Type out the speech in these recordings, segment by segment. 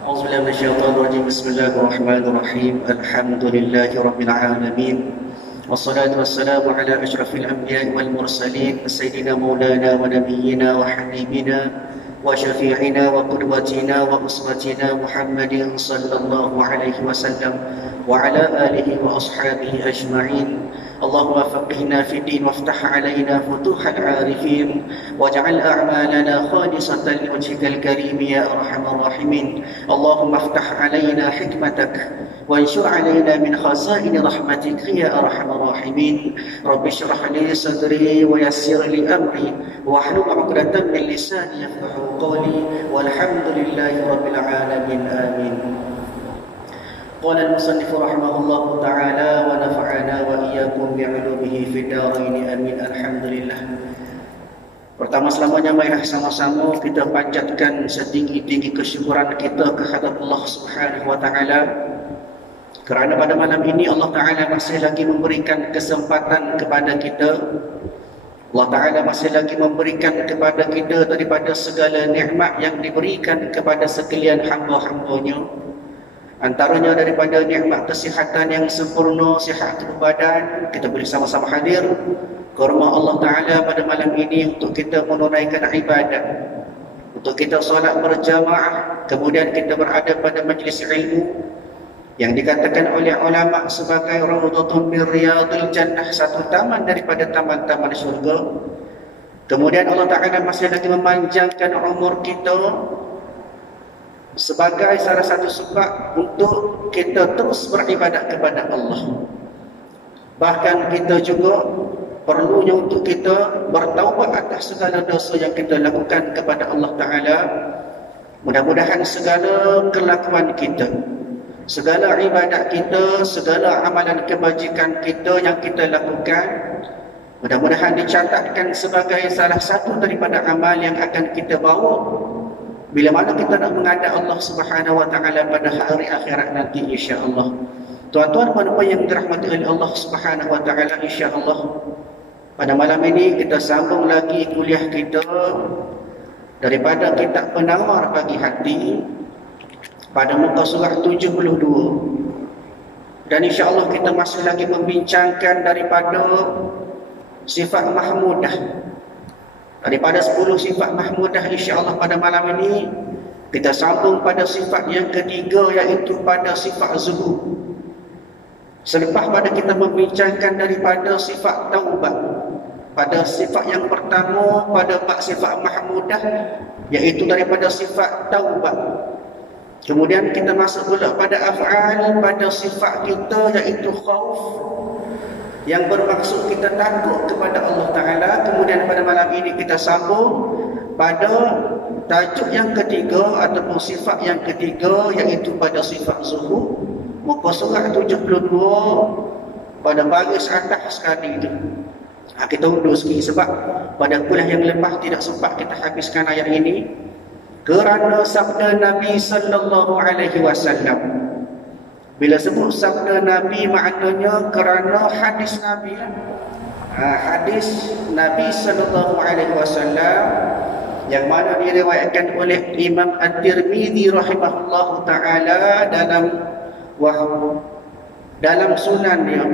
أعوذ بالله من الشيطان الرجيم. بسم الله الرحمن الرحيم. الحمد لله رب العالمين، والصلاة والسلام على أشرف الأنبياء والمرسلين سيدنا مولانا ونبينا وحبيبنا وشفيعنا وقدوتنا وأسوتنا محمد صلى الله عليه وسلم وعلى آله وأصحابه أجمعين. اللهم فقهنا في الدين وافتح علينا فتوح العارفين واجعل أعمالنا خالصة لوجهك الكريم يا أرحم الراحمين. اللهم افتح علينا حكمتك وانشر علينا من خزائن رحمتك يا أرحم الراحمين. رب اشرح لي صدري ويسر لي أمري واحلل عقدة من لساني يفقهوا قولي والحمد لله رب العالمين. آمين. قال المصنف رحمه الله تعالى ونفعنا وإياكم بعلومه في الدارين. آمين. Alhamdulillah. Pertama-selamanya marilah sama-sama kita panjatkan setinggi-tinggi kesyukuran kita kehadrat Allah Subhanahu wa taala, kerana pada malam ini Allah Taala masih lagi memberikan kesempatan kepada kita. Allah Taala masih lagi memberikan kepada kita daripada segala nikmat yang diberikan kepada sekalian hamba-hambanya. Antaranya daripada nikmat kesihatan yang sempurna, sihat tubuh badan, kita boleh sama-sama hadir ke rumah Allah Ta'ala pada malam ini untuk kita menunaikan ibadat, untuk kita solat berjamaah, kemudian kita berada pada majlis ilmu yang dikatakan oleh ulama sebagai Raudhatun min Riyadil Jannah, satu taman daripada taman-taman syurga. Kemudian Allah Ta'ala masih lagi memanjangkan umur kita sebagai salah satu sebab untuk kita terus beribadat kepada Allah. Bahkan kita juga perlunya untuk kita bertaubat atas segala dosa yang kita lakukan kepada Allah Ta'ala. Mudah-mudahan segala kelakuan kita, segala ibadat kita, segala amalan kebajikan kita yang kita lakukan, mudah-mudahan dicatatkan sebagai salah satu daripada amal yang akan kita bawa bila mana kita nak menghadap Allah Subhanahu wa taala pada hari akhirat nanti, insya-Allah. Tuan-tuan dan puan yang dirahmati oleh Allah Subhanahu wa taala, insya-Allah pada malam ini kita sambung lagi kuliah kita daripada kitab Penawar Pagi Hati pada muka surah 72. Dan insya-Allah kita masih lagi membincangkan daripada sifat mahmudah. Daripada 10 sifat mahmudah, insya-Allah pada malam ini kita sambung pada sifat yang ketiga, iaitu pada sifat zuhud. Selepas pada kita membincangkan daripada sifat taubat, pada sifat yang pertama pada bab sifat mahmudah, iaitu daripada sifat taubat. Kemudian kita masuk pula pada af'al, pada sifat kita iaitu khauf, yang bermaksud kita takut kepada Allah Ta'ala. Kemudian pada malam ini kita sambung pada tajuk yang ketiga ataupun sifat yang ketiga, iaitu pada sifat zuhud, muka surah 72 pada baris atas sekali itu. Kita undur sikit sebab pada kuliah yang lepas tidak sempat kita habiskan ayat ini, kerana sabda Nabi sallallahu alaihi wasallam. Bila sebut sabda Nabi, maknanya kerana hadis Nabi lah. Hadis Nabi sallallahu alaihi wasallam yang mana diriwayatkan oleh Imam At-Tirmidzi rahimahullahu taala dalam sunan dia.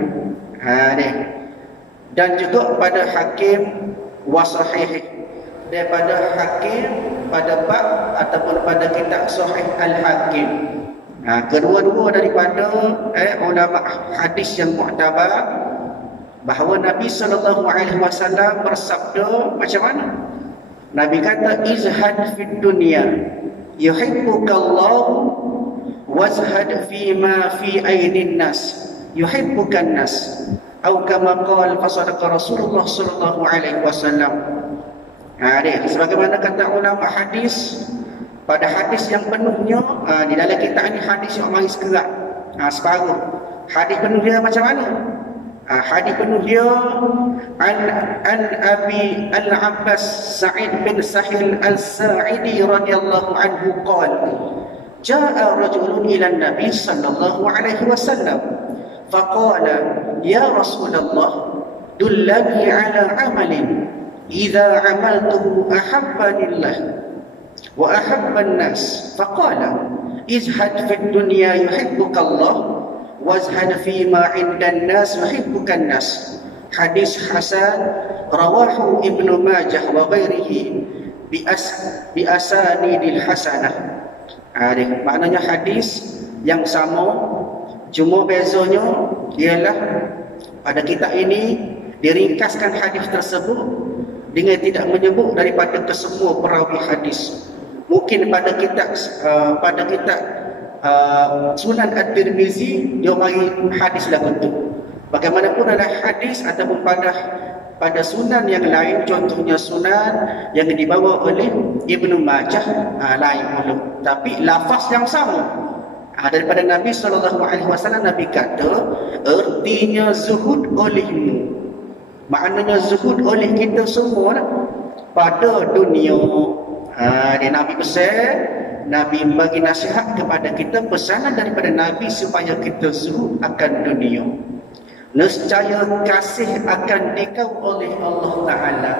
Dan juga pada Hakim wa Sahih, daripada Hakim pada bab ataupun pada kitab Sahih Al-Hakim. Kedua-dua daripada ulama hadis yang mu'tabar, bahawa Nabi sallallahu alaihi wasallam bersabda macam mana? Nabi kata, izhad fid dunya yuhibbukallahu wazhad fi ma fi aydin nas yuhibbukan nas, atau kama qala fasadaqa Rasulullah sallallahu alaihi wasallam. Sebagaimana kata ulama hadis, pada hadis yang penuhnya, di dalam kitab ini hadis yang maris gerak, separuh. Hadis penuh dia macam mana? Hadis penuh dia an Abi Al-Abbas Sa'id bin Sahil Al-Sa'idi radhiyallahu anhu qala jaa rajulun ila an-nabi sallallahu alaihi wasallam faqala ya Rasulullah dullani ala amalin idza amaltuhu ahabbanillah wa ahabban nas faqala izhad fid dunya yuhibbuka Allah wazhad fi ma 'indan nas yuhibbukan nas. Hadis hasan rawahu Ibnu Majah wa ghairihi bi asanidil hasanah. Maknanya hadis yang sama, cuma bezanya ialah pada kitab ini diringkaskan hadis tersebut dengan tidak menyebut daripada kesemua perawi hadis. Mungkin pada kitab Sunan At-Tirmizi dia bagi hadis lagu tu. Bagaimanapun ada hadis ataupun pada sunan yang lain, contohnya sunan yang dibawa oleh Ibnu Majah, lain pula, tapi lafaz yang sama daripada Nabi SAW. Nabi kata ertinya zuhud olehmu, maknanya zuhud oleh kita semua pada dunia. Dia Nabi pesan, Nabi bagi nasihat kepada kita, pesanan daripada Nabi supaya kita zuhud akan dunia. Nescaya kasih akan dikau oleh Allah Ta'ala.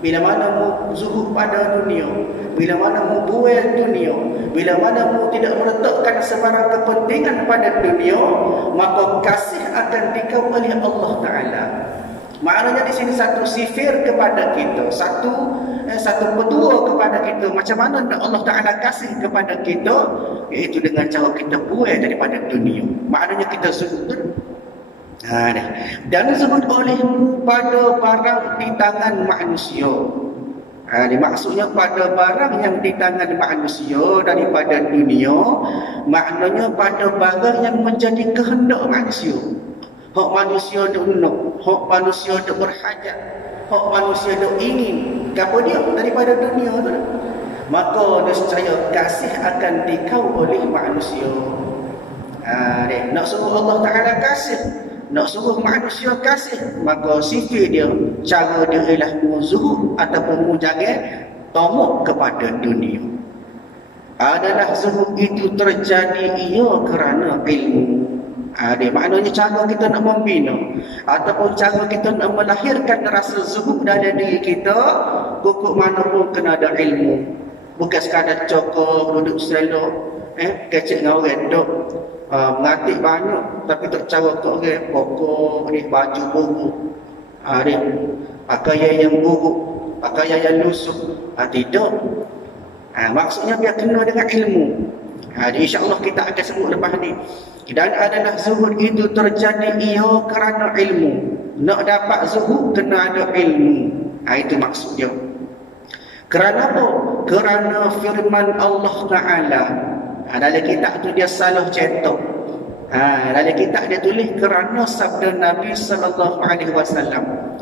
Bila mana mu zuhud pada dunia, bila mana mu buai dunia, bila mana mu tidak meletakkan sebarang kepentingan pada dunia, maka kasih akan dikau oleh Allah Ta'ala. Maknanya di sini satu sifir kepada kita, satu pedua kepada kita, macam mana Allah Ta'ala kasih kepada kita, iaitu dengan cara kita buai daripada dunia. Maknanya kita zuhud. Dan zuhud olehmu pada barang di tangan manusia. Maksudnya pada barang yang di tangan manusia daripada dunia, maknanya pada barang yang menjadi kehendak manusia. Hak manusia duk nak, hak manusia duk berhajat, hak manusia duk ingin, apa dia daripada dunia tu, maka nescaya kasih akan dikau oleh manusia. Nak suruh Allah Ta'ala kasih, nak suruh manusia kasih, maka sifir dia, cara dia ialah zuhud ataupun jangan tamak kepada dunia. Adalah zuhud itu terjadi ia kerana ilmu. Dia maknanya cara kita nak membina ataupun cara kita nak melahirkan rasa zuhud dalam diri kita, pokok mana pun kena ada ilmu. Bukan sekadar cokok, duduk selok, kecek dengan orang duduk mengatik banyak tapi tak cara ke orang, pokok ni baju buruk, dia pakaian yang buruk, pakaian yang lusuh, tidak. Maksudnya biar kena dengan ilmu. InsyaAllah kita akan sebut lepas ni. Dan adalah zuhud itu terjadi ia kerana ilmu. Nak dapat zuhud kena ada ilmu. Itu maksud dia. Kerana apa? Kerana firman Allah Ta'ala. Dalam kitab tu dia salah cetak. Dalam kitab dia tulis kerana sabda Nabi SAW.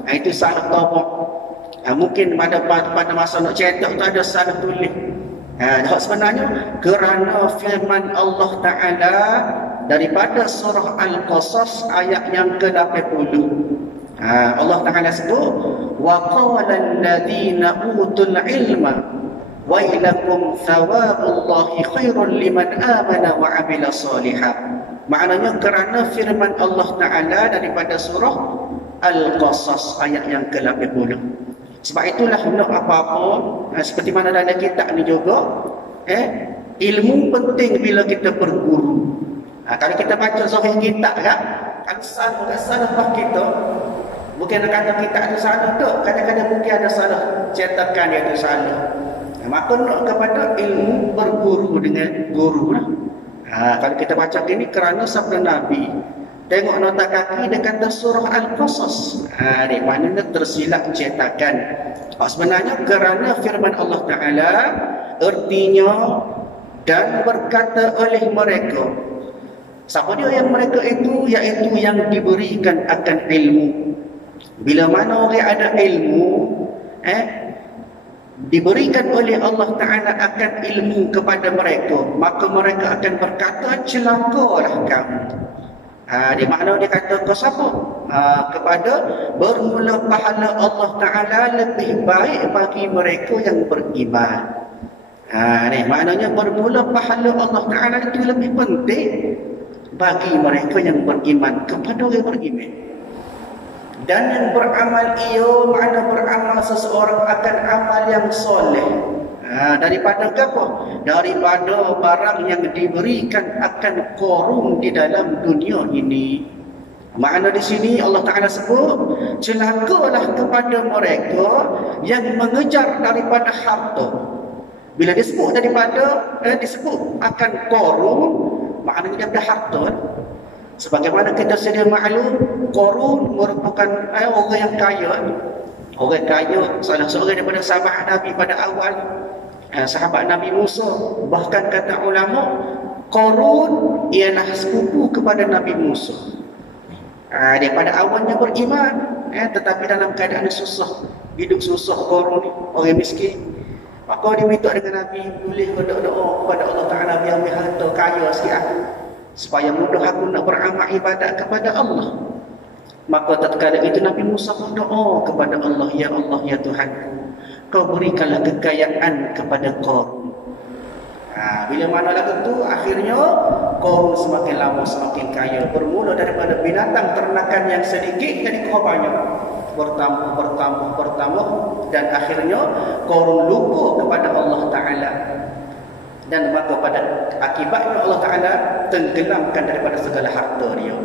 Itu salah tabak. Mungkin pada masa nak cetak tu ada salah tulis. Sebenarnya kerana firman Allah Ta'ala daripada surah Al-Qasas ayat yang ke-80. Allah Ta'ala sebut wa qala alladhina utul ilma wailakum thawabullahi khairun liman amana wa amila salihah. Maknanya kerana firman Allah Ta'ala daripada surah Al-Qasas ayat yang ke-80. Sebab itulah nak apa-apa, seperti mana dalam kitab ni juga, ilmu penting bila kita berguru. Kalau kita baca zahir kitab kan, kalau salah faham kita, bukan nak kata kitab itu salah tak, kadang-kadang mungkin ada salah cetakan dia itu salah. Maka nak kepada ilmu berguru dengan guru lah. Kalau kita baca ini kerana sabda Nabi, tengok nota kaki dia kata surah Al-Qasas. Dia maknanya tersilap cetakan. Sebenarnya kerana firman Allah Ta'ala, artinya dan berkata oleh mereka. Siapa dia yang mereka itu? Iaitu yang diberikan akan ilmu. Bila mana orang ada ilmu, diberikan oleh Allah Ta'ala akan ilmu kepada mereka, maka mereka akan berkata, celakalah kamu. Di makna dia kata kau siapa? Kepada bermula pahala Allah Ta'ala lebih baik bagi mereka yang beriman. Ni maknanya bermula pahala Allah Ta'ala itu lebih penting bagi mereka yang beriman, kepada orang beriman. Dan yang beramal ia, makna beramal seseorang akan amal yang soleh. Daripada apa? Daripada barang yang diberikan akan korun di dalam dunia ini. Makna di sini Allah Ta'ala sebut, celakalah kepada mereka yang mengejar daripada harta. Bila disebut disebut akan korun, maknanya daripada harta. Sebagaimana kita sedia maklum, korun merupakan orang yang kaya. Orang kaya, salah seorang daripada sahabat Nabi pada awal, sahabat Nabi Musa. Bahkan kata ulama, Qarun ialah sepupu kepada Nabi Musa. Dia pada awalnya beriman, tetapi dalam keadaan susah, hidup susah Qarun ni, orang miskin. Maka dia minta dengan Nabi, boleh berdoa kepada Allah Ta'ala biar ambil harta kaya sikit aku, supaya mudah aku nak beramal ibadat kepada Allah. Maka tatkala itu Nabi Musa berdoa kepada Allah, ya Allah, ya Tuhanku, kau berikanlah kekayaan kepada Qarun. Bila mana lagu tu, akhirnya Qarun semakin lama semakin kaya. Bermula daripada binatang ternakan yang sedikit jadi kau banyak, bertambah, dan akhirnya Qarun lupa kepada Allah Ta'ala. Dan maka pada akibatnya Allah Ta'ala tenggelamkan daripada segala harta dia.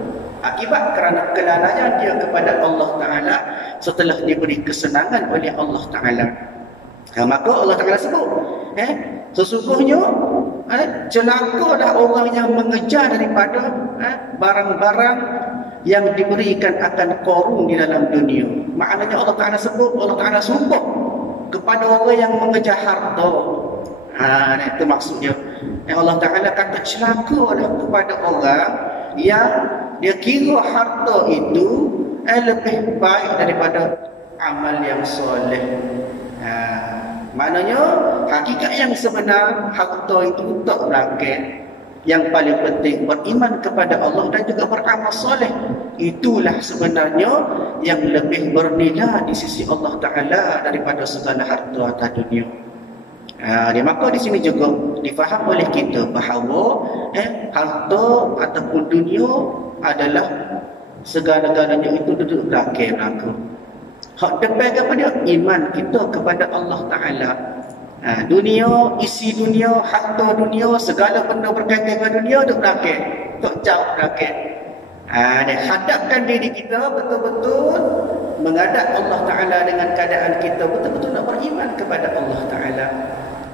Akibat kerana kelalaian dia kepada Allah Ta'ala setelah diberi kesenangan oleh Allah Ta'ala. Maka Allah Ta'ala sebut, sesungguhnya celakalah orang yang mengejar daripada barang-barang yang diberikan akan korun di dalam dunia. Maknanya Allah Ta'ala sebut, Allah Ta'ala sumpah kepada orang yang mengejar harta. Itu maksudnya. Allah Ta'ala kata celakalah kepada orang yang dia kira harta itu lebih baik daripada amal yang soleh. Maknanya hakikat yang sebenar, harta itu tak belakang. Yang paling penting beriman kepada Allah dan juga beramal soleh. Itulah sebenarnya yang lebih bernilai di sisi Allah Ta'ala daripada segala harta atas dunia. Maka di sini juga difaham oleh kita bahawa harta ataupun dunia adalah segala-galanya itu duduk belakang. Hak depan kepada iman kita kepada Allah Ta'ala. Dunia, isi dunia, harta dunia, segala benda berkaitan dengan dunia duduk belakang, tak jauh belakang. Hadapkan diri kita betul-betul menghadap Allah Ta'ala dengan keadaan kita betul-betul nak beriman kepada Allah Ta'ala.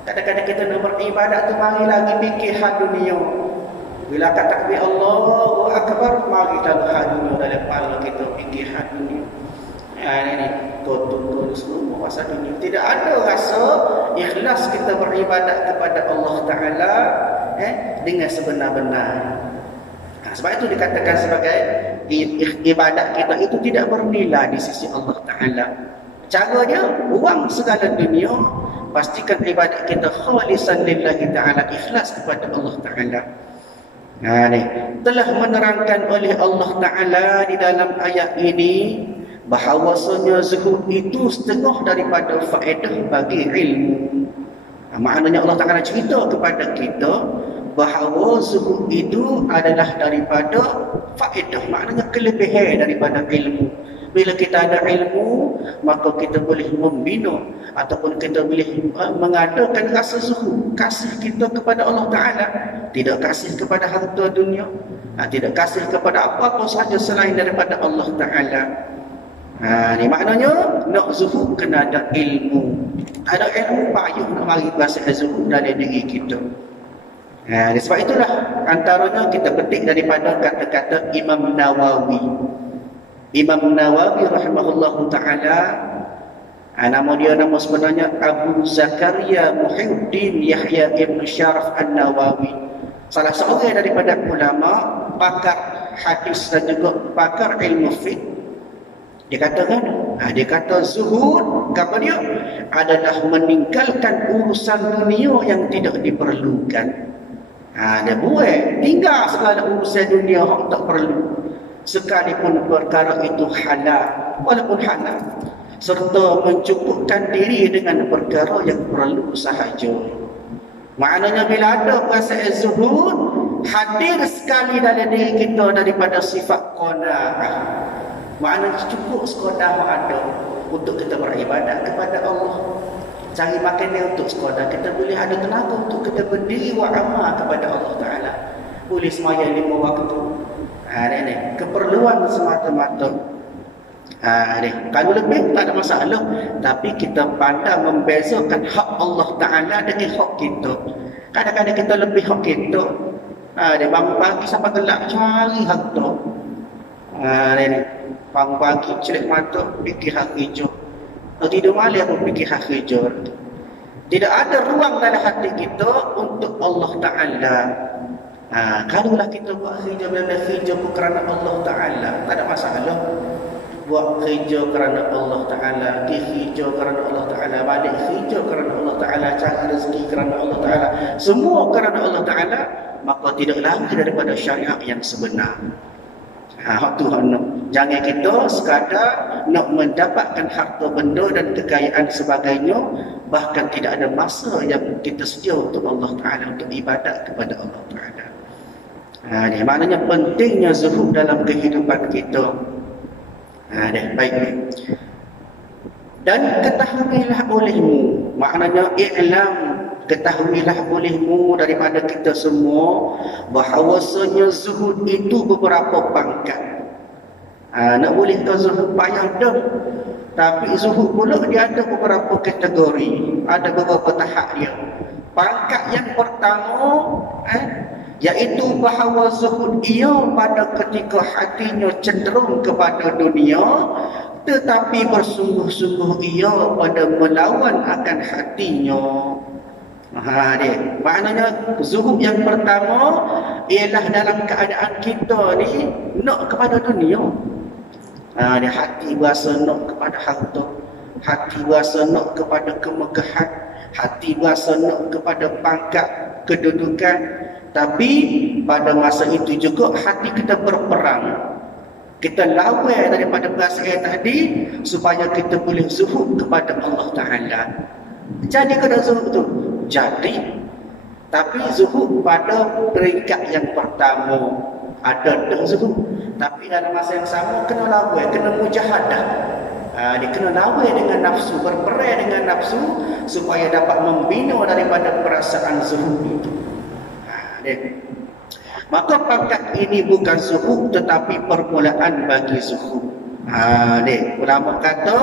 Kadang-kadang kita nak beribadat tu mari lagi fikir hal dunia. Bila kata takbir Allahu Akbar, mari dalam hal dunia dalam kepala kita fikir hal dunia. Ini kotor semua pasal dunia. Tidak ada rasa ikhlas kita beribadat kepada Allah Ta'ala dengan sebenar-benar. Sebab itu dikatakan sebagai ibadat kita itu tidak bernilai di sisi Allah Ta'ala. Caranya, buang segala dunia, pastikan ibadat kita khalisan lillahi ta'ala, ikhlas kepada Allah Ta'ala. Telah menerangkan oleh Allah Ta'ala di dalam ayat ini bahawasanya zuhud itu setengah daripada faedah bagi ilmu. Maknanya Allah Ta'ala cerita kepada kita bahawa zuhud itu adalah daripada faedah, maknanya kelebihan daripada ilmu. Bila kita ada ilmu, maka kita boleh membina ataupun kita boleh mengadakan rasa zuhud, kasih kita kepada Allah Ta'ala, tidak kasih kepada harta dunia, tidak kasih kepada apa-apa sahaja selain daripada Allah Ta'ala. Ini maknanya nak zuhud kena ada ilmu. Ada ilmu payah nak mari bahasa zuhud dalam diri kita. Sebab itulah antaranya kita petik daripada kata-kata Imam Nawawi. Imam Nawawi rahimahullahu ta'ala, nama dia nama sebenarnya Abu Zakaria Muhyiddin Yahya ibn Syaraf An-Nawawi. Salah seorang daripada ulama, pakar hadis dan juga pakar ilmu fiqh. Dia kata zuhud, kata dia adalah meninggalkan urusan dunia yang tidak diperlukan. Dia buat, tinggal segala urusan dunia yang tak perlu, sekalipun perkara itu halal, walaupun halal, serta mencukupkan diri dengan perkara yang perlu sahaja. Maknanya bila ada perasaan zuhud, hadir sekali dalam diri kita daripada sifat qanaah. Maknanya cukup sekadar ada untuk kita beribadat kepada Allah. cari makan dia untuk sekolah, kita boleh ada tenaga untuk kita berdiri wa amal kepada Allah Ta'ala, boleh sembahyang 5 waktu. Ni keperluan semata-mata. Kalau lebih tak ada masalah, tapi kita pandang membezakan hak Allah Ta'ala dengan hak kita. Kadang-kadang kita lebih hak kita. Dia bangun pagi sampai gelap cari harta. Ni bangun pagi celik mata fikir hak hijau, tidur malam pun fikir hak hijau. Tidak ada ruang dalam hati kita untuk Allah Ta'ala. Kalaulah kita buat hijau, bila hijau kerana Allah Ta'ala, tak ada masalah. Buat hijau kerana Allah Ta'ala, hijau kerana Allah Ta'ala, balik hijau kerana Allah Ta'ala, cari rezeki kerana Allah Ta'ala, semua kerana Allah Ta'ala, maka tidak lagi daripada syariat yang sebenar. Tuhan nak. Jangan kita sekadar nak mendapatkan harta benda dan kekayaan sebagainya, bahkan tidak ada masa yang kita sedia untuk Allah Ta'ala, untuk ibadat kepada Allah Ta'ala. Ini maknanya pentingnya zuhud dalam kehidupan kita. Baik. Dan ketahuilah olehmu, maknanya i'lam, ketahuilah olehmu daripada kita semua, bahawasanya zuhud itu beberapa pangkat. Nak boleh ke zuhud payah dah, tapi zuhud pula dia ada beberapa kategori, ada beberapa tahap dia. Pangkat yang pertama iaitu bahawa zuhud ia pada ketika hatinya cenderung kepada dunia, tetapi bersungguh-sungguh ia pada melawan akan hatinya. Maknanya zuhud yang pertama ialah dalam keadaan kita ni nak kepada dunia. Hati berasa nak kepada harta, hati berasa nak kepada kemegahan, hati berasa nak kepada pangkat, kedudukan. Tapi pada masa itu juga hati kita berperang. Kita lawan daripada perasaan tadi supaya kita boleh zuhud kepada Allah Ta'ala. Jadi kena zuhud tu? Jadi. Tapi zuhud pada peringkat yang pertama ada dah zuhud. Tapi dalam masa yang sama kena lawan, kena mujahadah. Dia kena lawan dengan nafsu, berperang dengan nafsu supaya dapat membina daripada perasaan zuhud itu. Maka pangkat ini bukan zuhud tetapi permulaan bagi zuhud. Ulama kata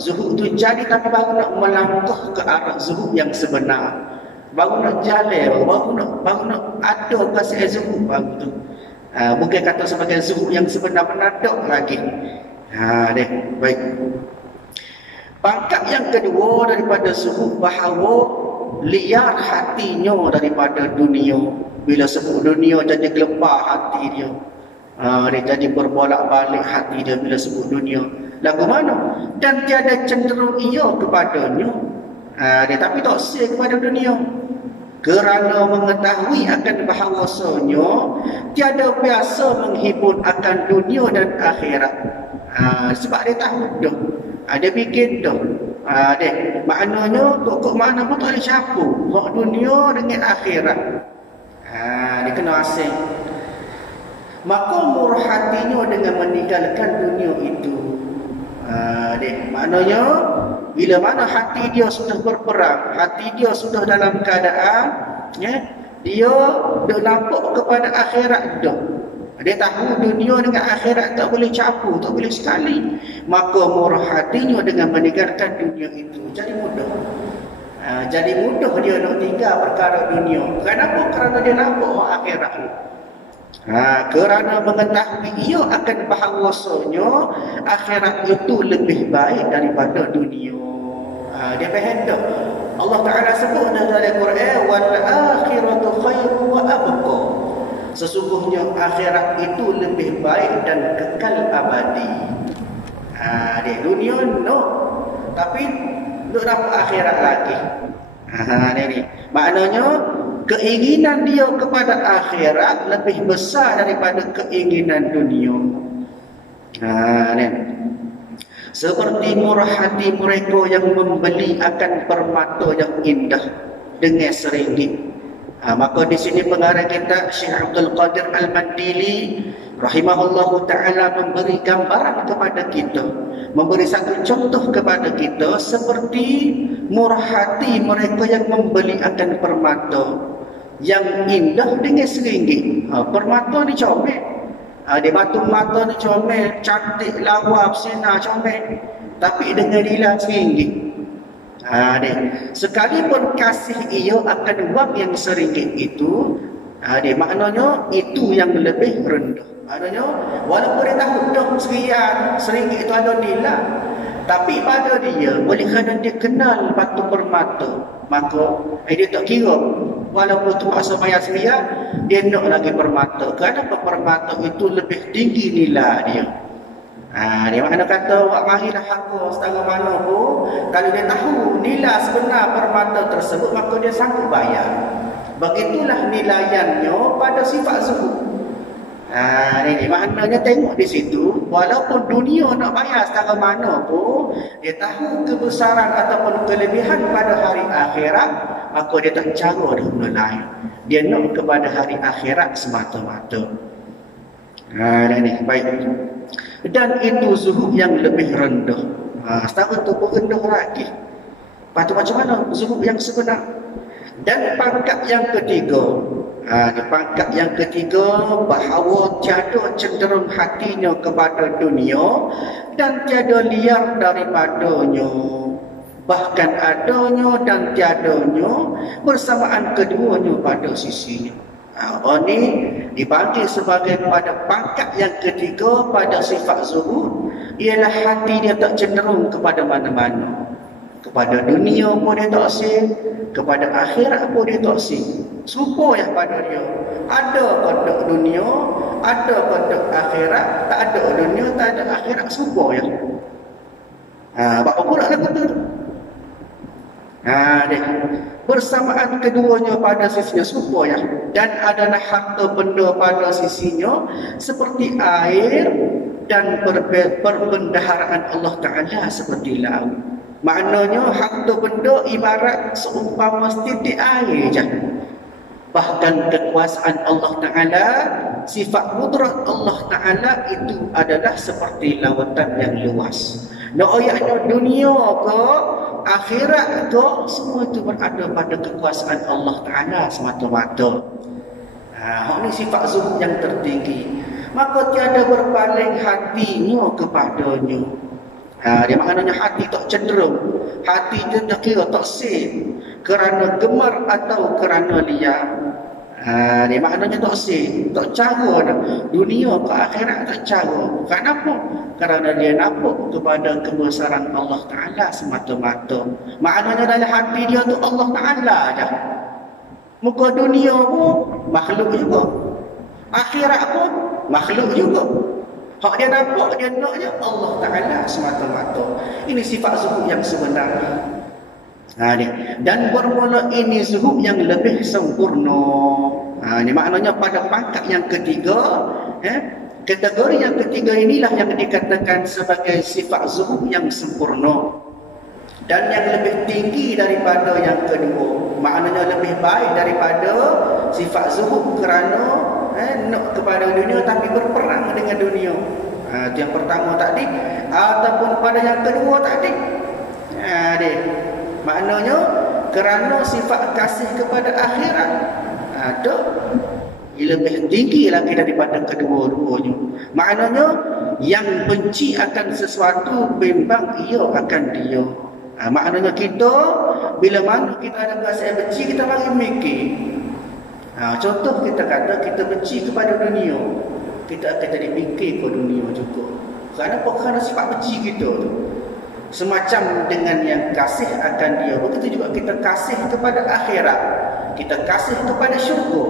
zuhud itu jadi tapi baru nak melangkah ke arah zuhud yang sebenar, baru nak jalan, baru nak ada pasal zuhud baru tu. Bukan kata sebagai zuhud yang sebenar-benar tak lagi. Baik. Pangkat yang kedua daripada zuhud bahawa liar hatinya daripada dunia. Bila sebut dunia jadi gelepar hati dia. Dia jadi berbolak-balik hati dia bila sebut dunia. Lagu mana? Dan tiada cenderung ia kepadanya. Tapi tak sia kepada dunia. Kerana mengetahui akan bahawasanya tiada biasa menghibur akan dunia dan akhirat. Sebab dia tahu dah. Dia fikir dah. Maknanya pokok mana pun tak boleh campur hak dunia dengan akhirat. Dia kena asing. Maka murah hatinya dengan meninggalkan dunia itu. Maknanya bila mana hati dia sudah berperang, hati dia sudah dalam keadaan dia dah nampak kepada akhirat dah. Dia tahu dunia dengan akhirat tak boleh campur, tak boleh sekali. Maka murah hatinya dengan meninggalkan dunia itu jadi mudah. Jadi mudah dia nak tinggal perkara dunia. Kenapa? Kerana dia nampak akhirat ni. Kerana mengetahui ia akan bahawasanya akhirat itu lebih baik daripada dunia. Dia faham tak? Allah Ta'ala sebut dalam Quran, wal akhiratu khairu wa abqa. Sesungguhnya akhirat itu lebih baik dan kekal abadi. Dia dunia no, tapi nak dapat akhirat lagi. Ini maknanya keinginan dia kepada akhirat lebih besar daripada keinginan dunia. Seperti murah hati mereka yang membeli akan permata yang indah dengan RM1. Maka di sini pengarang kita Syekh Abdul Qadir Al-Mandili rahimahullahu ta'ala memberi gambaran kepada kita, memberi satu contoh kepada kita seperti murah hati mereka yang membeli akan permata yang indah dengan RM1. Permata ni comel. Dia batu mata ni comel, cantik, lawa, bersinar, comel. Tapi dengan nilai RM1. Sekalipun kasih ia akan wang yang RM1 itu, maknanya itu yang lebih rendah. Maknanya walaupun dia tahu dah RM1 itu ada nilai, tapi pada dia, oleh kerana dia kenal batu permata, maka dia tak kira walaupun tu paksa bayar RM1, dia nak lagi permata. Kerana permata itu lebih tinggi nilai dia. Dia makna kata awak marilah harga setara mana pun, kalau dia tahu nilai sebenar permata tersebut, maka dia sanggup bayar. Begitulah nilaiannya pada sifat zuhud. Ini maknanya tengok di situ, walaupun dunia nak bayar setara mana pun, dia tahu kebesaran ataupun kelebihan pada hari akhirat, maka dia tak cara dah benda lain. Dia nak kepada hari akhirat semata-mata. Ini baik. Dan itu zuhud yang lebih rendah. Setara tu pun rendah lagi. Lepas tu macam mana zuhud yang sebenar? Dan pangkat yang ketiga, pangkat yang ketiga, bahawa tiada cenderung hatinya kepada dunia dan tiada liar daripadanya, bahkan adanya dan tiadanya bersamaan keduanya pada sisinya. Ini dipanggil sebagai pada pangkat yang ketiga pada sifat zuhud, ialah hati dia tak cenderung kepada mana-mana. Kepada dunia pun dia tak sih, kepada akhirat pun dia tak sih. Serupa yang pada dia. Ada kodok dunia, ada kodok akhirat, tak ada dunia, tak ada akhirat, serupa ya. Bapak pula lagu tu. Bersamaan keduanya pada sisinya serupa ya. Dan adalah harta benda pada sisinya seperti air dan perbendaharaan Allah Ta'ala seperti laut. Maknanya harta benda ibarat seumpama setitik air je. Bahkan kekuasaan Allah Ta'ala, sifat kudrat Allah Ta'ala itu adalah seperti lautan yang luas. Nak ayatnya dunia ke, akhirat ke, semua itu berada pada kekuasaan Allah Ta'ala semata-mata. Ini sifat zuhud yang tertinggi. Maka tiada berpaling hatinya kepadanya. Dia maknanya hati tak cenderung, hati dia tak kira, tak sih kerana gemar atau kerana liar. Dia maknanya tak sih, tak cara dah. Dunia ke akhirat tak cara. Kenapa? Kerana dia nampak kepada kebesaran Allah Ta'ala semata-mata. Maknanya dalam hati dia tu Allah Ta'ala je. Muka dunia pun makhluk juga, akhirat pun makhluk juga. Hak dia nampak, dia nak je Allah Ta'ala semata-mata. Ini sifat zuhud yang sebenar. Dan bermula ini zuhud yang lebih sempurna. Ini maknanya pada pangkat yang ketiga, kategori yang ketiga inilah yang dikatakan sebagai sifat zuhud yang sempurna. Dan yang lebih tinggi daripada yang kedua. Maknanya lebih baik daripada sifat zuhud kerana nak kepada dunia tapi berperang dengan dunia. Itu yang pertama tadi, ataupun pada yang kedua tadi. Maknanya kerana sifat kasih kepada akhirat ada lebih tinggi lagi daripada kedua-duanya. Maknanya yang benci akan sesuatu bimbang ia akan dia. Maknanya kita bila mana kita ada rasa benci, kita mari mikir. Contoh kita kata kita benci kepada dunia, kita akan jadi fikir ke dunia juga. Kenapa? Kerana sifat benci kita tu. Semacam dengan yang kasih akan dia, begitu juga kita kasih kepada akhirat, kita kasih kepada syurga.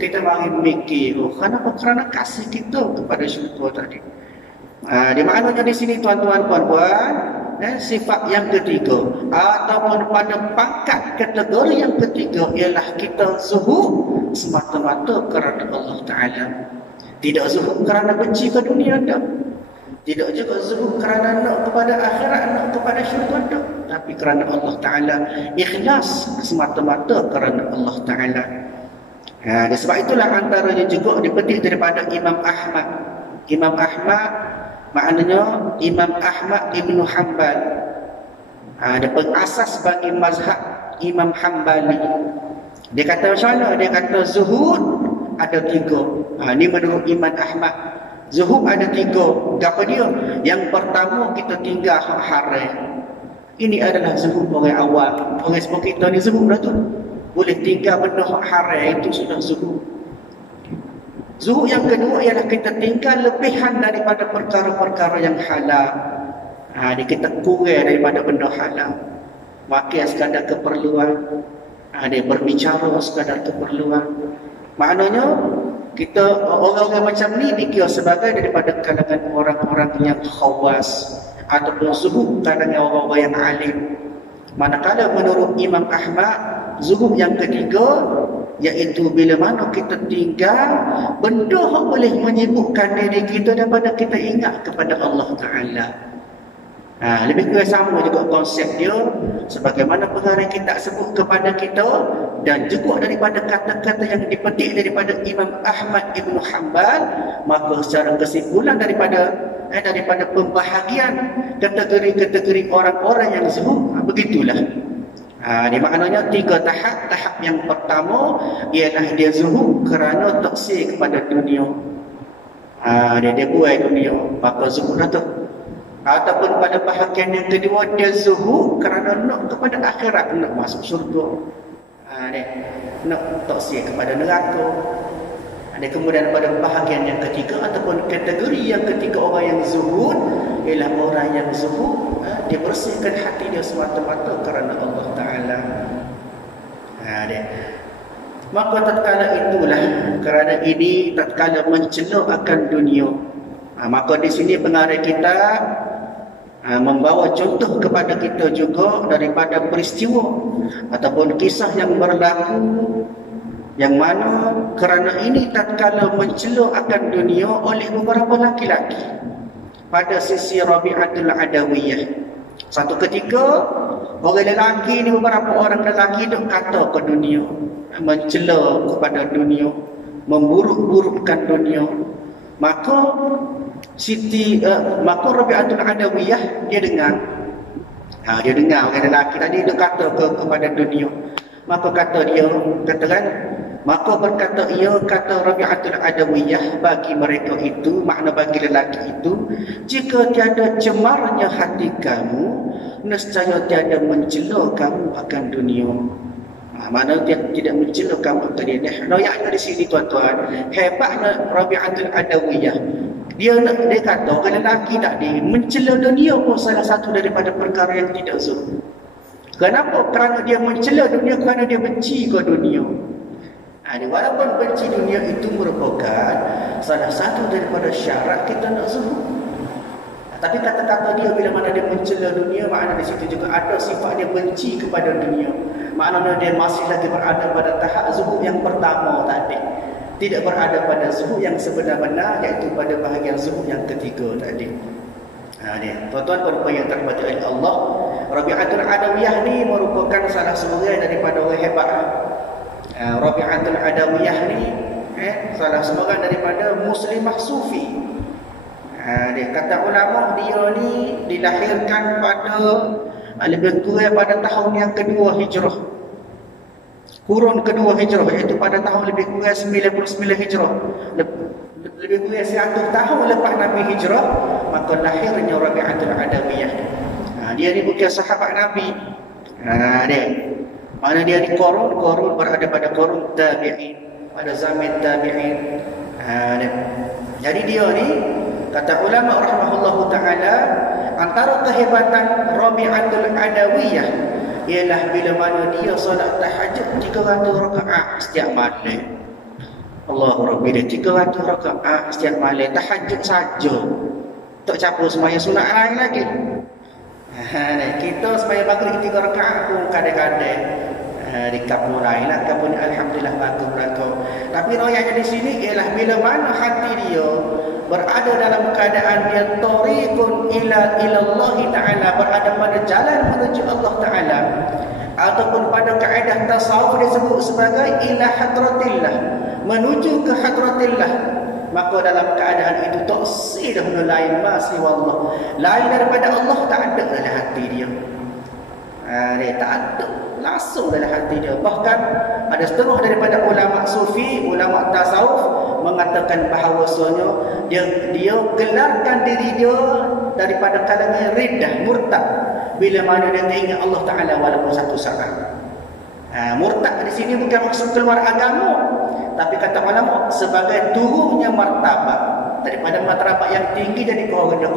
Kita mari mikir, kenapa? Kerana kasih kita kepada syurga tadi. Di maknanya di sini tuan-tuan puan-puan, sifat yang ketiga ataupun pada pangkat kategori yang ketiga ialah kita zuhud semata-mata kerana Allah Ta'ala. Tidak zuhud kerana benci ke dunia tak. Tidak juga zuhud kerana nak kepada akhirat, nak kepada syurga tak. Tapi kerana Allah Ta'ala, ikhlas semata-mata kerana Allah Ta'ala. Sebab itulah antaranya juga dipetik daripada Imam Ahmad. Imam Ahmad maknanya Imam Ahmad Ibn Hanbal. Dia pengasas bagi mazhab Imam Hanbali. Dia kata macam mana? Dia kata zuhud ada 3. Ni menurut Imam Ahmad. Zuhud ada 3. Apa dia? Yang pertama, kita tinggal hak haram. Ini adalah zuhud orang awam. Orang seperti kita ni zuhud dah tu. Boleh tinggal benda hak haram, itu sudah zuhud. Zuhud yang kedua ialah kita tinggal lebihan daripada perkara-perkara yang halal. Kita kurang daripada benda halal. Makan sekadar keperluan. Dia berbicara sekadar keperluan. Maknanya kita orang-orang macam ni dikira sebagai daripada kalangan orang-orang yang khawas ataupun zuhud kalangan orang-orang yang alim. Manakala menurut Imam Ahmad, zuhud yang ketiga iaitu bila mana kita tinggal benda yang boleh menyibukkan diri kita daripada kita ingat kepada Allah Ta'ala. Lebih kurang sama juga konsep dia sebagaimana pengarang kitab sebut kepada kita, dan juga daripada kata-kata yang dipetik daripada Imam Ahmad Ibn Hanbal. Maka secara kesimpulan daripada pembahagian kategori-kategori orang-orang yang zuhud, begitulah. Dia maknanya 3 tahap. Tahap yang pertama ialah dia zuhud kerana taksir kepada dunia. Dia buat dunia, maka zuhud tu. Ataupun pada bahagian yang kedua, dia zuhud kerana nak kepada akhirat, nak masuk syurga. Nak taksir kepada neraka. Kemudian pada bahagian yang ketiga ataupun kategori yang ketiga orang yang zuhud ialah orang yang zuhud, dia bersihkan hati dia semata-mata kerana Allah Ta'ala. Maka tatkala itulah, kerana ini tatkala mencela akan dunia, maka di sini pengarang kita membawa contoh kepada kita juga daripada peristiwa ataupun kisah yang berlaku, yang mana kerana ini tatkala mencela akan dunia oleh beberapa laki-laki pada sisi Rabi'atul Adawiyah. Satu ketika orang lelaki ni, beberapa orang lelaki duk kata ke dunia, mencela kepada dunia, memburuk-burukkan dunia. Maka Rabi'atul Adawiyah dia dengar. Dia dengar orang lelaki tadi duk kata kepada dunia. Maka kata dia, maka berkata ia, kata Rabi'atul Adawiyah, bagi mereka itu, makna bagi lelaki itu, jika tiada cemarnya hati kamu, nescaya tiada mencela kamu akan dunia. Mana dia tidak mencela kamu akan dunia. Ayatnya di sini tuan-tuan, hebatnya Rabi'atul Adawiyah. Dia kata orang lelaki tadi mencela dunia pun salah satu daripada perkara yang tidak zuhud. Kenapa? Kerana dia mencela dunia, kerana dia benci ke dunia. Walaupun benci dunia itu merupakan salah satu daripada syarat kita nak zuhud. Tapi kata-kata dia bila mana dia mencela dunia, makna di situ juga ada sifat dia benci kepada dunia. Maknanya dia masih lagi berada pada tahap zuhud yang pertama tadi. Tidak berada pada zuhud yang sebenar-benar, iaitu pada bahagian zuhud yang ketiga tadi. Tuan-tuan perempuan yang terhormati oleh Allah, Rabi'atul Adawiyah ni merupakan salah seorang daripada orang hebat. Rabi'atul Adawiyah ni salah seorang daripada muslimah sufi. Dia kata ulama, dia ni dilahirkan pada lebih kurang pada tahun yang kedua hijrah, kurun kedua hijrah, iaitu pada tahun lebih kurang 99 hijrah, lebih kurang 100 tahun lepas Nabi hijrah. Maka lahirnya Rabi'atul Adawiyah. Dia ni bukan sahabat Nabi. Mana dia di Qarun berada pada Qarun tabi'in, pada zaman tabi'in. Jadi dia ni, kata ulama rahimahullahu ta'ala, antara kehebatan Rabi'atul Adawiyah ialah bila mana dia solat tahajud 300 rakaat setiap malam. Allahu Rabbi, dia 300 rakaat setiap malam tahajud saja. Tak campur sembahyang sunat lain lagi. Kita sembahyang maghrib 3 rakaat pun kadang-kadang di kampung lain lah, kampung alhamdulillah bagus belakang. Tapi royanya di sini ialah bila mana hati dia berada dalam keadaan dia tariqun ila Allah Ta'ala, berada pada jalan menuju Allah Ta'ala, ataupun pada kaedah tasawuf disebut sebagai ila hadratillah, menuju ke hadratillah. Maka dalam keadaan itu taksir dah lain masih wallah, lain daripada Allah tak ada dalam hati dia. Dia tak ada langsung dalam hati dia. Bahkan ada setengah daripada ulama sufi, ulama tasawuf mengatakan bahawasanya dia gelarkan diri dia daripada kalangan riddah, murtad, bila mana dia ingat Allah Ta'ala walaupun satu saat. Murtad di sini bukan maksud keluar agama, tapi kata ulama sebagai turunnya martabat daripada martabat yang tinggi jadi kau rendah.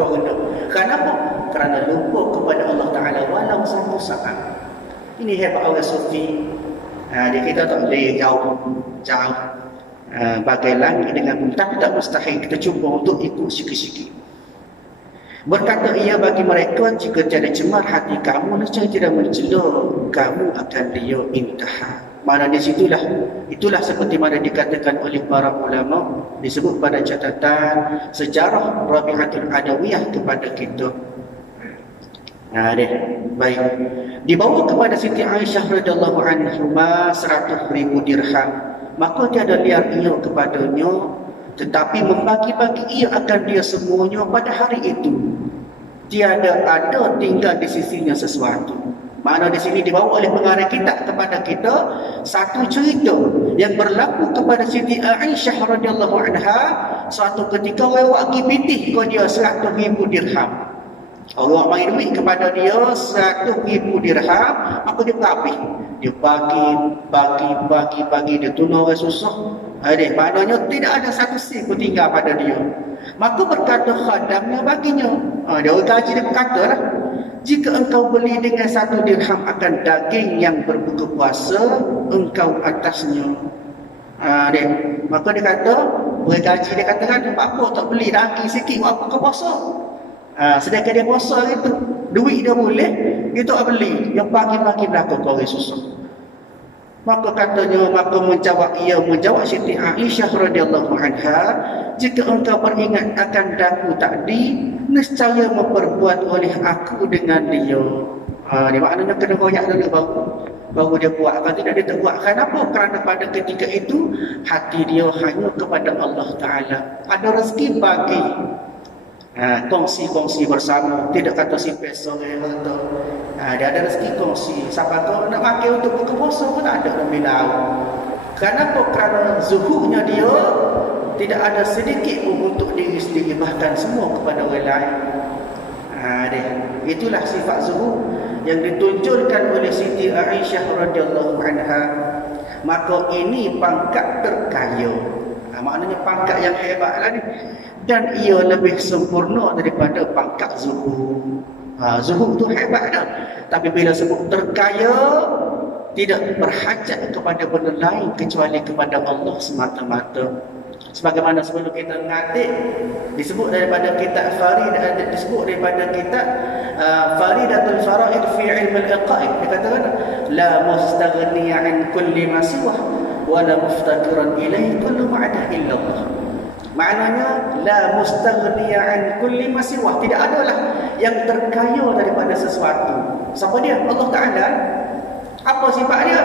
Kenapa? Kerana lupa kepada Allah Ta'ala walau satu saat. Ini hebat orang sufi. Dia kita tak boleh jauh bagai langit dengan bumi, tapi tak mustahil kita cuba untuk ikut sikit-sikit. Berkata ia bagi mereka, jika tiada cemar hati kamu, nescaya tidak mencela kamu akan dia imtihan. Mana di situlah, itulah seperti mana dikatakan oleh para ulama, disebut pada catatan sejarah Rabi'atul Adawiyah kepada kita. Baik. Dibawa kepada Siti Aisyah radhiyallahu anha 100,000 dirham. Maka tiada liar ia kepadanya, tetapi membagi-bagi ia akan dia semuanya pada hari itu. Tiada ada tinggal di sisinya sesuatu. Mana di sini dibawa oleh pengarang kitab kepada kita satu cerita yang berlaku kepada Siti Aisyah radhiyallahu anha. Suatu ketika orang pergi pitih ke dia 100,000 dirham. Allah main duit kepada dia 100,000 dirham, maka dia habis. Dia bagi, dia tolong orang susah. Maknanya tidak ada satu sen pun tinggal pada dia. Maka berkata khadamnya baginya. Dia orang kaji dia berkata lah, jika engkau beli dengan 1 dirham akan daging yang berbuka puasa, engkau atasnya. Maka dia kata, orang kaji dia katakan, apa tak beli daging sikit, apa kau puasa? Sedangkan dia puasa itu, duit dia boleh, dia tak beli, yang pagi-pagi belakang kau orang susah. Maka katanya, menjawab Siti Aisyah radhiyallahu anha, jika engkau beringat akan daku tadi, nescaya memperbuat oleh aku dengan dia. Dia maknanya kena royak dulu baru dia buat. Kalau tidak dia tak buat. Kenapa? Kerana pada ketika itu hati dia hanya kepada Allah Ta'ala. Ada rezeki bagi, kongsi bersama. Tidak kata si peso atau dia ada rezeki kongsi. Siapa tahu nak pakai untuk buka puasa pun tak ada lebih laut. Kenapa? Kerana zuhudnya dia tidak ada sedikit pun untuk diri sendiri, bahkan semua kepada orang lain. Itulah sifat zuhud yang ditunjukkan oleh Siti Aisyah radhiyallahu anha. Maka ini pangkat terkaya. Maknanya pangkat yang hebat lah ni. Dan ia lebih sempurna daripada pangkat zuhud. Zuhud tu hebat dah. Tapi bila sebut terkaya, tidak berhajat kepada benda lain kecuali kepada Allah semata-mata. Sebagaimana sebelum kita ngatik disebut daripada kitab Farid, disebut daripada kitab Faridatul Faraid fi ilm al-iqaid. Dia katakan la mustaghniya an kulli ma siwa wa la muftakiran ilaihi kullu ma'adah illa Allah. Maknanya la mustaghniya an kulli ma siwa, tidak adalah yang terkaya daripada sesuatu. Siapa dia? Allah Ta'ala. Apa sifat dia?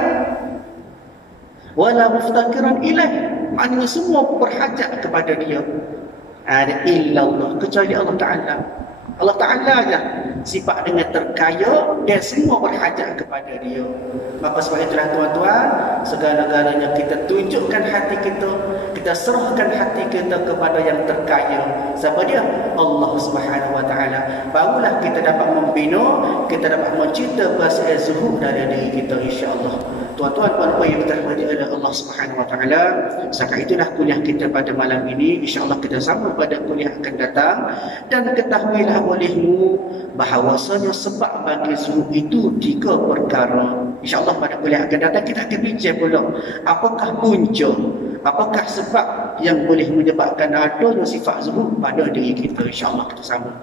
Wala muftakiran ilaihi, maknanya semua berhajat kepada dia. Ada illallah, kecuali Allah Ta'ala. Allah Ta'ala je sifat dengan terkaya dan semua berhajat kepada dia. Maka sebab itulah tuan-tuan, segala-galanya kita tunjukkan hati kita, kita serahkan hati kita kepada yang terkaya. Siapa dia? Allah Subhanahu Wa Ta'ala. Barulah kita dapat membina, kita dapat mencipta pasal zuhud dari diri kita, insya-Allah. Tuan-tuan, puan-puan yang dirahmati oleh Allah Subhanahu Wa Ta'ala, setakat itulah kuliah kita pada malam ini. InsyaAllah kita sambung pada kuliah akan datang. Dan ketahuilah olehmu bahawasanya sebab bagi zuhud itu 3 perkara. InsyaAllah pada kuliah akan datang kita akan bincang pula apakah punca, apakah sebab yang boleh menyebabkan adanya sifat zuhud pada diri kita. InsyaAllah kita sambung.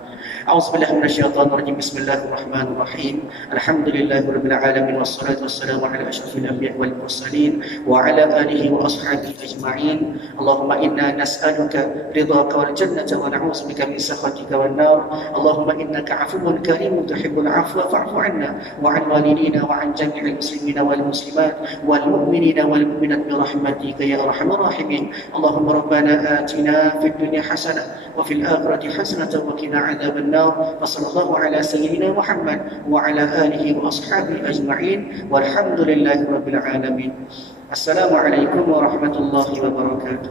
A'udzubillahi minasyaitonirrajim. Bismillahirrahmanirrahim. Alhamdulillahirabbil alamin wassalatu wassalamu ala asyrafil anbiya'i wal mursalin wa ala alihi wa ashabihi ajma'in. Allahumma inna nas'aluka ridhaka wal jannata wa na'udzubika min sakhatika wan nar. Allahumma innaka 'afuwwun karimun tuhibbul 'afwa fa'fu 'anna wa 'an walidina wa 'an jami'il muslimina wal muslimat wal mu'minina wal mu'minat bi rahmatika ya arhamar rahimin. Allahumma اللهم ربنا آتنا في الدنيا حسنة وفي الآخرة حسنة وقنا عذاب النار. وصلى الله على سيدنا محمد وعلى آله وأصحابه أجمعين والحمد لله رب العالمين. السلام عليكم ورحمة الله وبركاته.